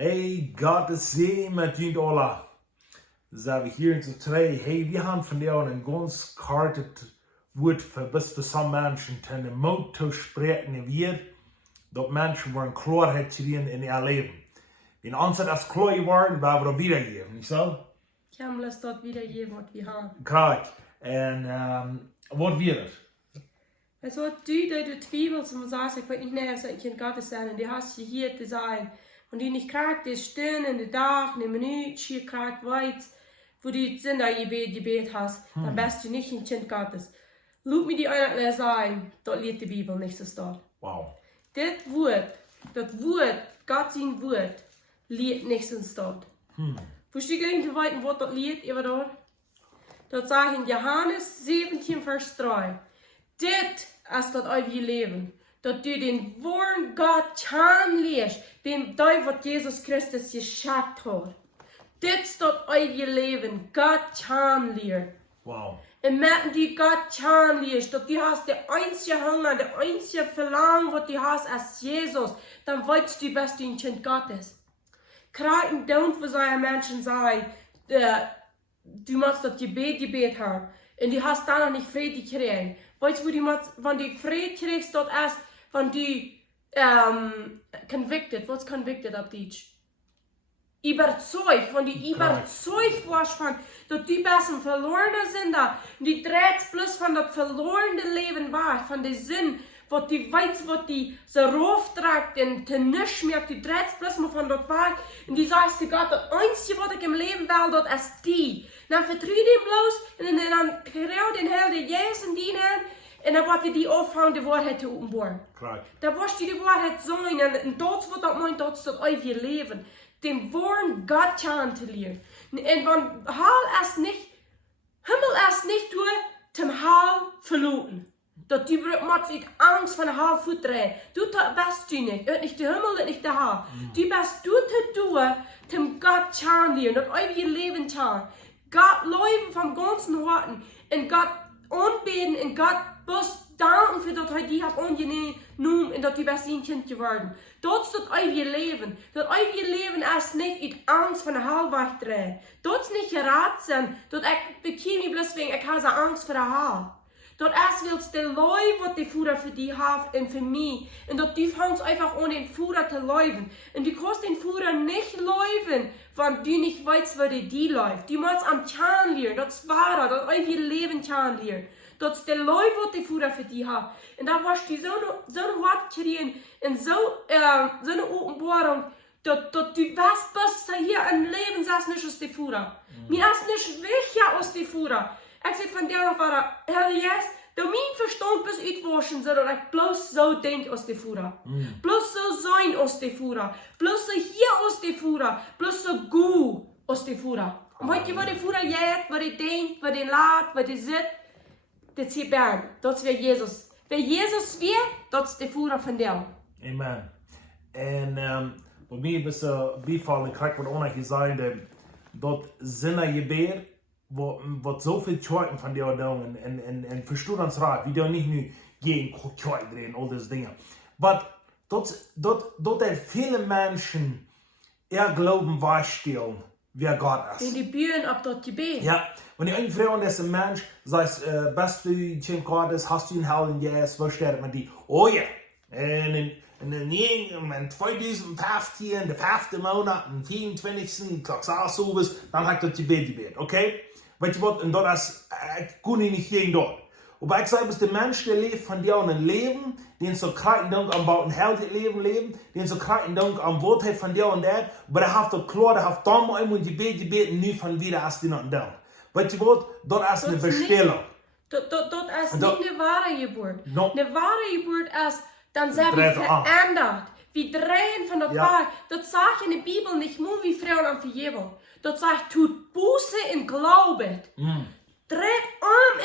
Hey, Gottes Segen mit Ihnen alle. Zijn we hier in z'n twee. Hey, we hebben van jou een ganz kartet woord voor bis te some mensen ten de moed te spreken weer. Dat mensen worden klaarheid kriegen in ihr Leben. In ons als klaar geworden, waar we dat wiedergeben, niet zo? Ja, maar lass dort wiedergeben, was wir haben. Kijk, en wat weer het? Also, du, der Zwiebel, zum sagst, ich will nicht näher als ein Kind Gottes sein, und die hast du hier zu sein. Und die nicht kriegt, die Stunden, die Tag, eine Minute, hier kriegt weit, wo du Sinn da Gebet hast, dann bist du nicht ein Kind Gottes. Lass mir die einer sagen, dort liegt die Bibel nicht so dort. Wow. Das Wort, Gott sein Wort, liegt nicht so dort. Wo steht gleich zu weiten, wo dort liegt, über dort? Dort sagt in Johannes 17, Vers 3, dit ist das eewje Leben. Dat du den woeren Gott kjanen liesch, den Daut, wat Jesus Christus geschickt hat. Dit ist das eewje Leben, Gott kjanen leer. Wow. En met die Gott kjanen liesch, dat du hast der einzige Hunger, der einzige Verlangen, wat du hast als Jesus, dann weißt du, bist du ein Kind Gottes. Kraken don't, wo seine Menschen sagen, du musst das Gebet haben, und du hast da noch nicht Frieden gekriegt. Weißt du, wo du musst, wenn du Frieden kriegst, dort erst, wenn du convicted, was convicted auf Deutsch? Überzeugt, wenn du überzeugt warst von, dass du bist ein Verlorener sind da, und du drehst bloß von das verlorene Leben war, von dem Sinn, was du weißt, was du so rauftragt, und du nichts mehr, du drehst bloß mal von dort weg, und du sagst zu Gott, das Einzige, was ich im Leben will, das ist die. Dann vertrau den bloß, und dann kriegst den Herrn, den Jesus in die Hand, und dan wordt die opvang de waarheid te openbaar. Dan wordt die de waarheid zijn. En dat wordt dat mijn dat is dat eeuwige leven. Den woorden Gott kjanen te leren. En van haal es niet, Himmel es niet door zum haal verloten. Dat die moet zich angst van de haal voetdrehen. Doet dat best u niet. Het niet de Himmel, het niet de haal. Die best doet het door zum Gott kjanen leren. Dat eeuwige leven kjanen. Gott leven van ganzen harten. En Gott aanbeden en Gott best danken voor dat hij die heeft aangenomen en dat die best een kind geworden. Dat is dat eeuwige leven. Dat eeuwige leven is niet uit angst van de haal wegdraaien. Dat is niet geraad zijn. Dat ik bekiem me bloos wegen, ik heb zo angst voor de haal. Dat is wel de lui wat die voeder voor die heeft en voor mij. En dat die vangt einfach aan den voeder te leven. En die kost den voeder niet leven, want die niet weet waar die läuft. Die moet am kjanen leren. Dat is waar, dat eeuwige leven kjanen leren. Dat is de lui wat die voeder voor die heeft. En dan was die zo'n wat kriegen en zo'n openbaring. Dat die was best hier een leven zelfs niet als die voeder. Mir is niet weg ja als die voeder. Ik zeg van der Vater, Herr Jesus, dat mijn verstand bis uitwaschen zodat ik bloos zo denk als de voeder. Bloos zo zijn als de voeder. Bloos zo hier als de voeder. Bloos zo goed als de voeder. Weet je wat de voeder jeet, wat hij denkt, wat hij laat, wat hij zit? Dat is hier bij. Dat is weer Jezus. Bij Jezus weer, dat is de voeder van jou. Amen. En bij mij is het bijvallen, ik krijg wat onrecht gezegd, dat zinnen je beer, wat zoveel tjoiten van jou doen en verstoor ons raad, wie daar niet nu geen tjoiten drehen, al deze dingen. Maar dat er viele mensen glauben waarstellen, wer Gott ist. In die Bühnen ab dort Gebet. Ja, wenn die eine Frau und das ein Mensch sagt, bist du ein Kind Gottes, hast du einen Heiligen Geist, was steht man die? Oh ja, in 2015, der 5. Monat, am 24. Tag sowas, dann hat das Gebet, okay? Weet je wat, en dat is, ik kon niet geen dort. Aber ich sage, bis der Mensch, der lebt von dir ein Leben, den so kranken Dank am Bauen heiligen Leben leben, den so kranken Dank am Wort hat von dir und der, aber der hat doch klar, der hat da mal einmal Gebet, nicht von wieder als die noch da. Weißt du was, das ist eine Bestellung. Dat is niet een ware Geburt. Een ware Geburt is, dan zijn we veranderd. We drehen van dat waar. Dat zegt in de Bibel niet moe wie vrouwen aan vergeven. Dat zegt, tut Buße in Glauben. Dreht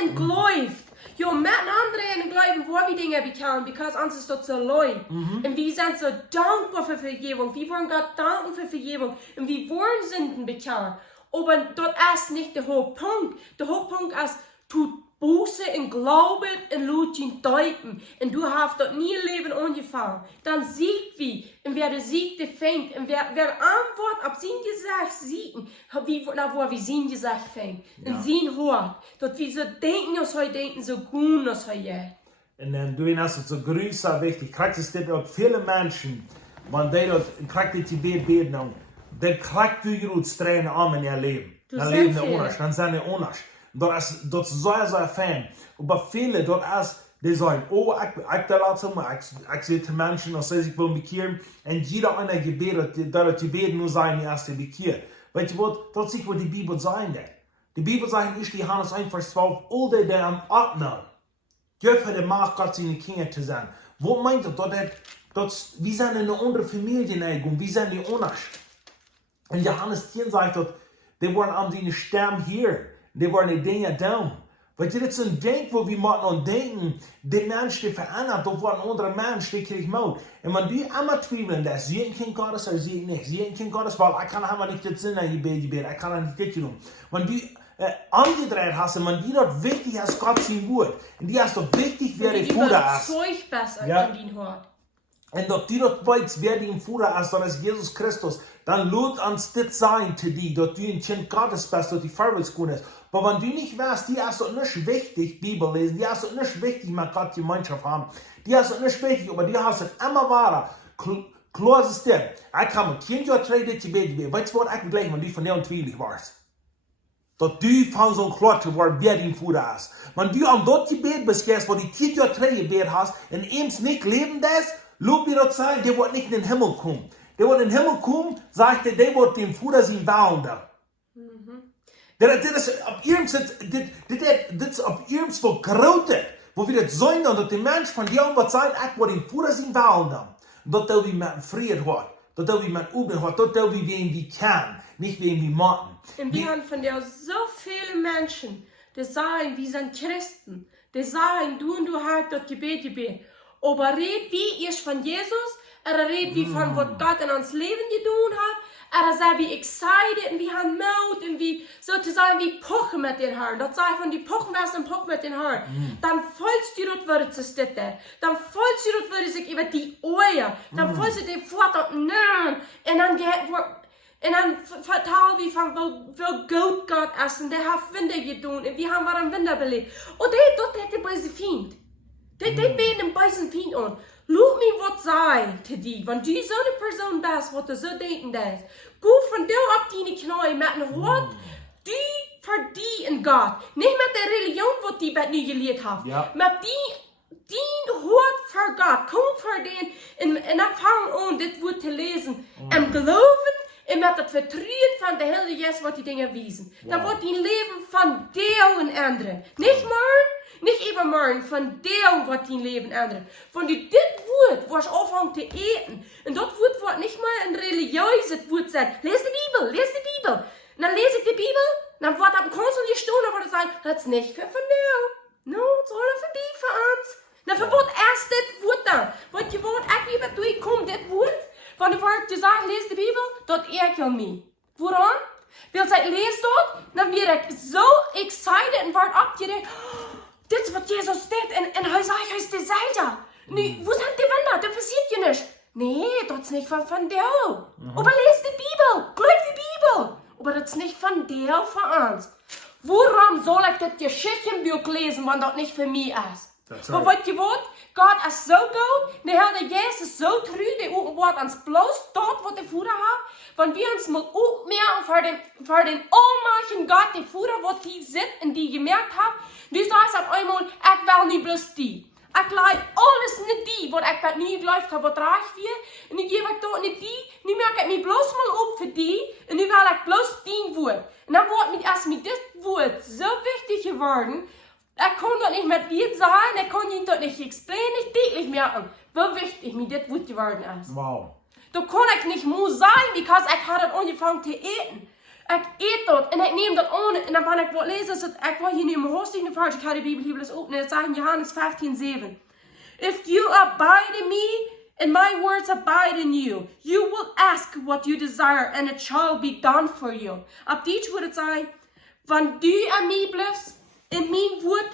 in gelooft. Jo, met een andere in geloven voor we dingen bekomen, because ons is dat zo leuk. En we zijn zo dankbaar voor vergeving. We worden God danken voor vergeving. En we worden Sünden bekomen. Aber dat is niet de hoofdpunt. De hoofdpunt is, tut Buße in Glauben und laat je deuten. Und du hast dort nie Leben angefangen. Dann sieht wie en wer de ziekte vindt, en wer antwoord op zijn gezicht ziet, wo wie zijn gezicht vindt, en zijn hoort, dat wie ze denken als hij denken, zo goed als hij je. En du hast es so größer wichtig, kriegst es dit auch viele Menschen, wenn die dort, kriegt die Tibet beten, dann kriegt du hier strenge Arme in ihr Leben. Dan leven ze anders, dan zijn ze anders. Dat is zo fijn. Maar viele, dat is, die zeggen, oh, ik laat zo maar, ik zeg de mensen, als ze zich willen bekeren, en jeder einer gebeet, dat het gebeden nur zijn, die eerste bekeer. Weet je wat, dat is wat die Bibel zijn. Die Bibel zegt, is die Johannes 1, vers 12, all die am Atmen, geef de macht Gott zijn Kinder te zijn. Wat meint dat? We zijn in een andere familie, we zijn niet anders. En Johannes 10 zegt dat, die waren aan die stem hier. Die waren die dingen down. Weet je, dat is een denk waar we moeten aan denken. Die mens die verandert, dat wordt een andere mens, die krijgt moed. En wanneer je allemaal twijfelen, dat zie je geen God is, of zie je niks. Zie je geen God is, wel, ik kan helemaal niet dit zin aan je bed, ik kan dat niet dit doen. Wanneer je angedraaid hast, en wanneer dat wichtig is, God zijn woord. En die is dat wichtig, wer die voeder is. Zeug besser an den hoort. En dat die dat weet, wer die voeder is, dat is Jezus Christus. Dan laat ons dit zijn te die, dat du een kind Gottes bist, dat die voorwärts goed is. Maar wenn du nicht weißt, die ist doch nicht wichtig, Bibel lesen, die ist doch nicht wichtig, mit Gott Gemeinschaft haben, die ist doch nicht wichtig, aber die hast es immer wahr. Klar ist das, ich kann mit Kind ja treten, zu beten, weißt du was, ich gleich, wenn du von der und tweilig warst. Dass du von so einem Klart zu werden, wer dein Vater ist. Wenn du am dort Gebet bist, wo die Kind ja treten gebet hast, und eins nicht leben das, lob mir das sein, der wird nicht in den Himmel kommen. Der wird in den Himmel kommen, sagt er, der wird dem Vater sein Wahlen. Dit is op iemand voor groter. Waar we het zijn dat de mens van jou wat zijn, ik word in voeren zien walen. Dat we met vrede wordt. Dat we met open wordt. Dat we wem wie kan. Niet wem wie moeten. En we hebben van jou zoveel mensen. Die zeggen, we zijn christen. Die zeggen, du en du hart dat gebed. Maar red wie eerst van Jezus. En red wie van wat God in ons leven gedaan hat. Er zijn we excited en we hebben moed en we sozusagen we pochen met den Herrn. Dat zei van die pochen was en pochen met den Herrn. Dan voelst je dat waar het ze zitten. Dan voelst je dat waar zich even die ogen. Dan voelst je die voort op naam. En dan vertel we van wel goed God is en die heeft vinden gedaan. En we hebben wat een vinder beleefd. Oh, dat heeft de beste vriend. Die beden een beste vriend aan. Laat me wat zeggen te die, want die zo'n persoon best wat er zo denken is. Go van jou op die knieën met een hart die voor die en God. Niet met de religion wat die met nu geleerd heeft. Ja. Met die hart voor God. Kom voor die en dan vangen aan dit woord te lezen. En geloven en met het vertrouwen van de Heilige Geest wat die dingen wijzen. Wow. Dan wordt die leven van deel en anderen. Niet maar. Niet even maar van deel wat die leven ändert. Van dit woord was afhang te eten. En dat woord wordt niet maar een religieus woord zijn. Lees de Bibel, lees de Bibel. En dan lees ik de Bibel. Dan wordt op constant gestolen en wordt zeggen, dat is niet voor jou. No, het is alles voor die voor ons. Dan wordt eerst dit woord dan. Want je woord, ik weet wat doe ik kom, dit woord. Van de woord te zeggen, lees de Bibel, dat erkent me. Waarom? Wil zij lees dat, dan word ik zo excited en word opgedacht. Dit is wat Jezus deed en hij zei, hij is de zijde. Nu, wo zijn die Wunder? Dat passiert je niet. Nee, dat is niet van jou. Maar lees de Bibel. Blijf de Bibel. Maar dat is niet van jou, van ons. Waarom zal ik dit Geschichtenbuch lezen, wanneer dat niet voor mij is? Maar wat je wordt, God is zo goed. De Heilige Geest is zo trouw. Die openbaart ons bloos dat wat de Vader heeft. Want we ons mal opmerken voor den almachtigen God, die Vader, wat die zit en die gemerkt heeft. Dus daar is op eenmaal, ik wil niet bloos die. Ik laat alles niet die, wat ik met nu geloofd heb, wat draag weer. En nu geef ik dat niet die. Nu merk ik me bloos mal op voor die. En nu wil ik bloos die woord. En dan wordt me als me dit woord zo wichtig geworden. Ik kon dat niet met wie zeggen. Ik kon je dat niet explainen, niet täglich merken. Hoe wichtig me dit woord geworden is. Wow. Dat kon ik niet moe zijn, because ik had het aangevangen te eten. Ik eet dat en ik neem dat aan en dan ben ik wat lezen. Ik wil hier nu in mijn hoofd tegen de ik ga de Bibel hier eens openen. Het zegt in Johannes 15:7. If you abide in me and my words abide in you, you will ask what you desire and it shall be done for you. Op die wordt het zeggen, wanneer du aan mij blijft, in mijn woord,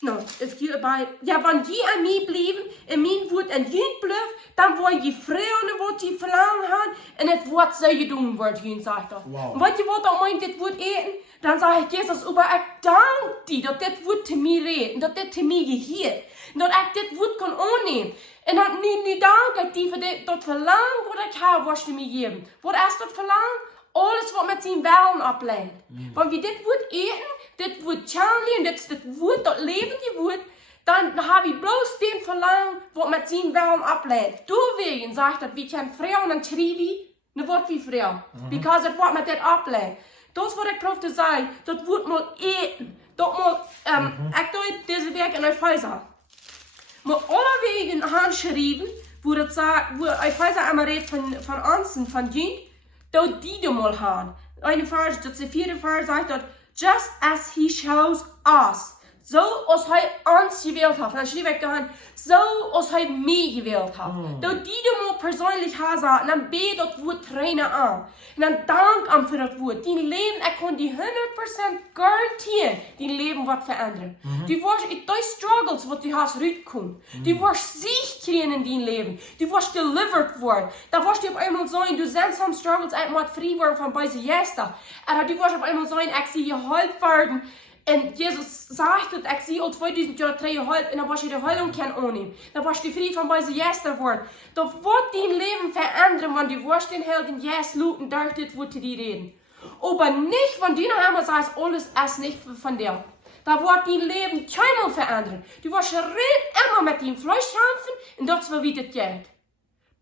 Nou, het hier bij. Ja, want die aan mij blijven, en mijn woord en jullie blijven, dan word je vrij en wat je verlangen gaan, en het woord zou je doen, wordt jullie zegt er. Wow. Wat je wordt om dit woord eten, dan zeg ik Jezus, maar ik dank die dat dit woord te mij redt, dat dit te mij geheert, dat ik dit woord kan aannemen. En dat nu dank ik die voor dat verlangen wat ik heb, wat je mij geven. Wat is dat verlangen? Alles wat met zijn wellen afleidt. Want wie dit woord eten, dit woord kjanen, dit is het woord, dat levende woord, dan heb je bloos den verlangen wat met zijn wellen afleidt. Doorwegen zegt dat we kunnen vrij en dan schrijven, dan wordt we vrij. Because het wordt met dit afleidt. Dat is wat ik proef te zeggen, dat woord moet eten. Dat moet, ik doe het deze week in Epheser. Maar alle wegen gaan schrijven, wo het zegt, wo Epheser einmal redt van ensjen, van jullie, dat die er mal gaan. Eine vers, dat is de vierde vers, zegt dat, just as he shows us. Zo als hij ons gewild heeft. Dan schrijf ik dan, zo als hij mij gewild heeft. Dat die er mal persoonlijk gaan, en dan ben dat woord trainen aan. En dan dank hem voor dat woord. Die leven, ik kan die 100% garanteren, die leven wat veranderen. Die wordt uit die struggles wat die hast uitkomt. Die wordt zicht krijgen in die leven. Die wordt delivered worden. Dan wordt die op eenmaal zijn, du zijn some struggles uit moet vrij worden van bij zijn jester. En die wordt op eenmaal zijn, ik zie je hulp worden. En Jezus zegt dat, ik zie al 2000 jaar terug hulp, en dan was je de heilung kan aannemen. Dan was je vrij van bij zijn jester worden. Dan wordt die leven veranderen, want die wordt den helden jes looten, durch dit wordt die reden. Aber nicht von dir haben sagt, alles ist nicht von dir. Da wordt die leven keinmal veranderen. Die wordt reden immer met die Fleisch kämpfen, en dat is wel wie het gaat.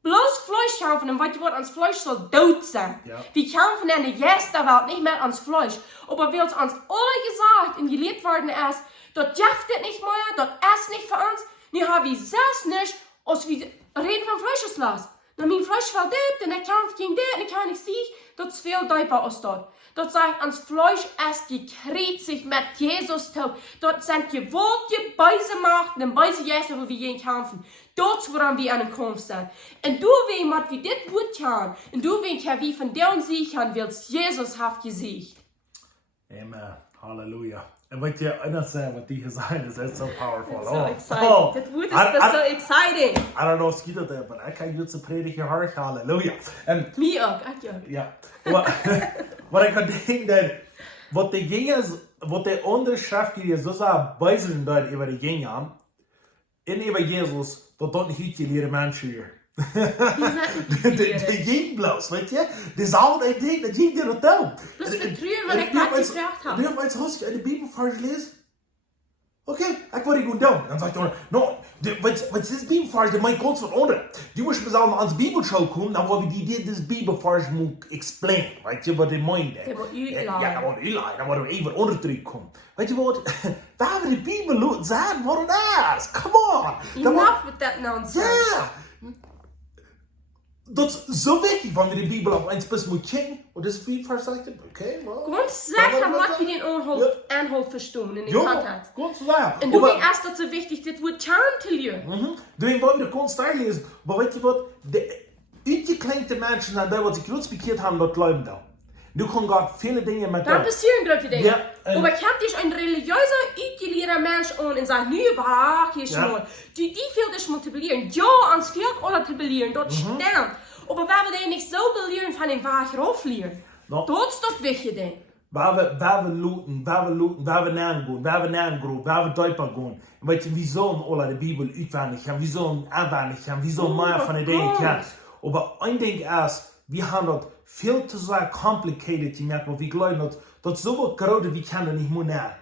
Bloß Fleisch kämpfen, und was ans Fleisch soll Daut sein. Ja. Wir kämpfen in der Geisterwelt nicht mehr ans Fleisch. Aber weil es uns alle gesagt und gelebt worden ist, dort jaftet nicht mehr, dort ist nicht für uns, nu haben wir selbst nicht, als wir reden von Fleisch lassen. Dan mijn Fleisch valt dit, en ik kämpft gegen dit, en ik kan nicht sehen, dat is veel dieper als dort. Dort sagt ans Fleisch ist gekreuzigt mit Jesus Tod. Dort sind gewollte Beise Machten und Beise Jesus, wo wir gegen kämpfen. Dort woran wir an den Kampf sind. Und du wem hat wie dit gut kann. Und du wem kann wie von der und sich haben, willst Jesus hat gesiegt. Amen. Halleluja. En wat je understand wat die gezegd is, that's so powerful. It's so exciting. That woord is so exciting. I don't know skiet dat, but I kan je predigen hard. Halleluja. En mij ook, echt ook. Ja. Wat ik denk dat wat de dingen wat de onderschrift hier zo zou bijzien dat over de dingen in over Jezus dat dan niet je leren mensen hier. De ging bloos, weet je? De zou ik denk dat je dat doen. Plus vertrouwen wat ik net gezegd heb. Nu heb ik als je de Bijbel voorgelezen. Oké, ik wil het doen. Dan zeg je, no, wat is dit Bibelvers, de mijn kant van onder. Die moest we aan onze Bibelschool komen, dan wil we dit Bibelvers moeten explain. Weet je wat ik meende? Ja, dan moeten we uitleggen, dan moeten we even onder terugkomen. Weet je wat? Daar hebben we de Bibel zijn, wat het is. Come on. Enough with that nonsense. Ja. Dat is zo wichtig, wanneer de Bibel op een spits moet kijken. Wat is het Bibelvers? Oké, well. Gewoon zeggen wat je den aanholt verstaan in die context. Gewoon zeggen. En du denk erst dat zo wichtig dit woord kjanen te leren. Du denk wel de konst daar lezen. Maar weet je wat? De uitgeklenkte mensen zijn daar wat ze groot bekeerd hebben, dat glauben dan. Du kan Gott viele Dinge mit da passieren große Dinge. Ja, aber ich habe dich ein religiöser, uitgeleerder Mensch an und sagt, nu waag je schon. Die viel dich multiplizieren. Ja, ans viel oder te belehren, das stimmt. Aber wenn wir den nicht so belehren, von dem waag rauflehren, das ist das Wichtige. Waar we looten, waar we naamgroep, waar we dieper gaan. Weet je, wie zullen alle de Bibel uitwendig gaan, wie zullen aanwendig gaan, wie zullen meer van de dingen kennen. Maar één ding is, we hebben dat veel te zeer complicated gemaakt, maar we geloven dat zoveel groter wie kunnen niet meer naar.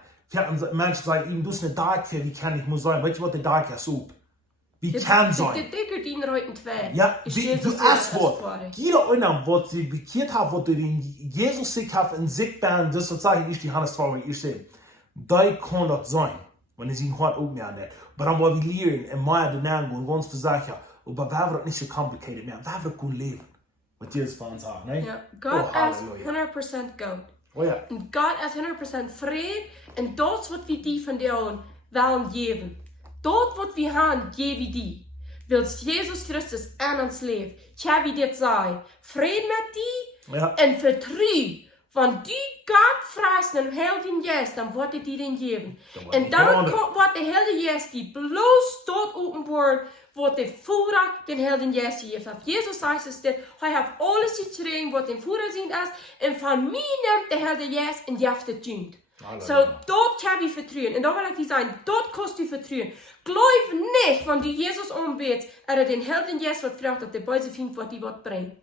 Mensen zeggen, du bist nicht da, wie kann nicht mehr sein. Weißt du, was der da ist? Wie kann sein? Die dicker die in der heutigen Zeit. Ja, du hast was. Jeder einer, was sie bekehrt hat, was den Jesus sich hat in sich band, das sage ich die Hannes Frau, ich sehe, da kann das sein, wenn es ihn hart oben nicht. Aber dann wollen wir lernen, in Meier den Namen gehen, uns zu sagen, aber wer wird nicht so complicated mehr, wer wird gut leben? Was Jesus von uns sagt, ne? Ja, Gott ist 100% Gott. Oh ja. Und Gott ist 100% Frieden, und das, was wir die von dir wollen geben. Dort, wat we gaan, geef je die. Wils Jesus Christus aan ons leven. Tja, wie dit zei. Vrede met die. Ja. En vertrouw. Wenn die Gott fragst, den Heiligen Geist, dann wird er dir den geben. Und dann wird der Heilige Geist die bloß dort openbaar, wird der Führer den Heiligen Geist gegeben hat. Jesus sagt es, er hat alles getrunken, was den Führer sind ist, und von mir nimmt der Heilige Geist und gibt es dient. So, dort habe ich Vertrauen. Und da will ich sagen, dort kostet du Vertrauen. Glaub nicht, wenn du Jesus anbetest, den Heiligen Geist wird fragt, dass der Böse findet, was die wird bringen.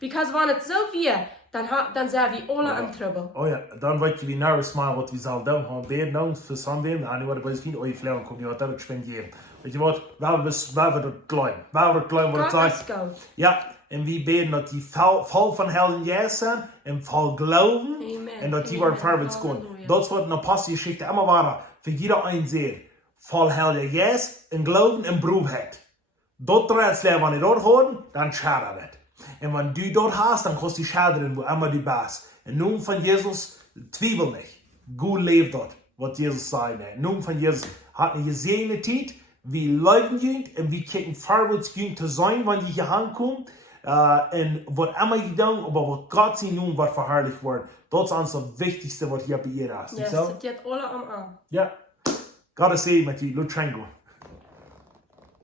Because wenn es so wäre, dann sind wir alle in Trouble. Oh ja, dan weet je wie nergens maar wat we zal doen. Gaan beden, nou, voor zondag. En nu wordt het bij je vleien komen. Je wordt dat spenderen. Weet je wat? Waar we dat klein. Waar we klein wordt het zijn. Ja, en we beden dat die vol van Heilige Geest zijn. En vol geloven. Amen. En dat die wordt voorwaarts gaan. Dat is wat een apostelgeschichte immer war. Voor ieder een zeer. Vol Heilige Geest en geloven en beroepheid. Dat draait wanneer je dat hoort, dan schade het. En wenn du dort hast, dann kannst du schadern, wo immer du bist. In Namen von Jesus, zweifel nicht. Gut lebt dort, was Jesus sagt. In Namen von Jesus hat eine gesehene Zeit, wie Leuten geht und wie kicken vorwärts gehen zu sein, wenn die hier ankommen. Und was immer getan, aber was Gott sie nun wird verherrlicht worden. Das ist das Wichtigste, was hier bei ihr ist. Ja, das sind alle am Arm. Ja. Gott ist mit dir. Lutschenko.